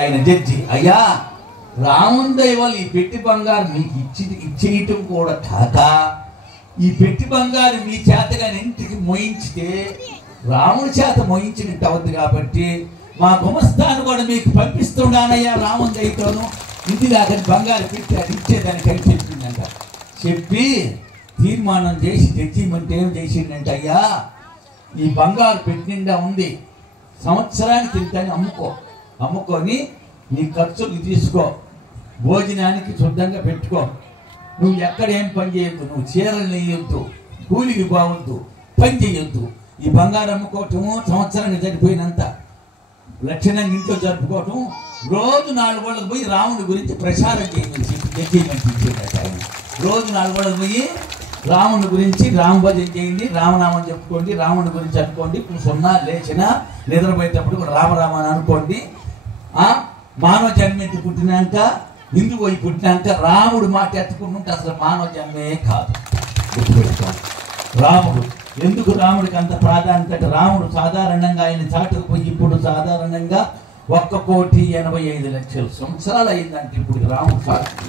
ఆయన జడ్జి, అయ్యా రాముని దయ వల్ల ఈ పెట్టి బంగారు మీకు ఇచ్చేయటం కూడా కాక ఈ పెట్టి బంగారు మీ చేతగా ఇంటికి మోయించితే రాముని చేత మోయించినట్టు అవుద్ది కాబట్టి మా గుమస్తాను కూడా మీకు పంపిస్తున్నానయ్యా రాముని దయతోను ఇంటి దాకా బంగారు పెట్టి అది ఇచ్చేదానికి అని చెప్పిందంట. చెప్పి తీర్మానం చేసి జడ్జిమెంట్ ఏం చేసిందంటే, అయ్యా ఈ బంగారు పెట్టి నిండా ఉంది, సంవత్సరానికి ఇంతని అమ్ముకొని నీ ఖర్చులు తీసుకో, భోజనానికి శుద్ధంగా పెట్టుకో, నువ్వు ఎక్కడ ఏం పని చేయొద్దు, నువ్వు చీరలు నెయ్యొద్దు, కూలికి బావద్దు, పని చేయొద్దు, ఈ బంగారు అమ్ముకోవటము సంవత్సరానికి సరిపోయినంత లక్షణంగా ఇంట్లో జరుపుకోవటం, రోజు 4 రోజులకు పోయి రాముడి గురించి ప్రచారం చేయమని చెప్పి జడ్జిమెంట్ ఇచ్చేదట. ఆయన రోజు 4 రోజులకు పోయి రాముడి గురించి రామభజన చేయండి, రామనామం చెప్పుకోండి, రాముడి గురించి అనుకోండి, సున్నా లేచినా నిద్రపోయేటప్పుడు కూడా రామరామ అని అనుకోండి. మానవ జన్మెత్తి పుట్టినాక హిందూ పోయి పుట్టినాక రాముడు మాట ఎత్తుకుంటుంటే అసలు మానవ జన్మే కాదు. గుర్తుపెట్టుకోండి. రాముడు ఎందుకు రాముడికి అంత ప్రాధాన్యత? రాముడు సాధారణంగా ఆయన చాటుకు పోయి ఇప్పుడు సాధారణంగా 1,85,00,000 సంవత్సరాలు అయిందంటే ఇప్పుడు రాముడు సాక్షి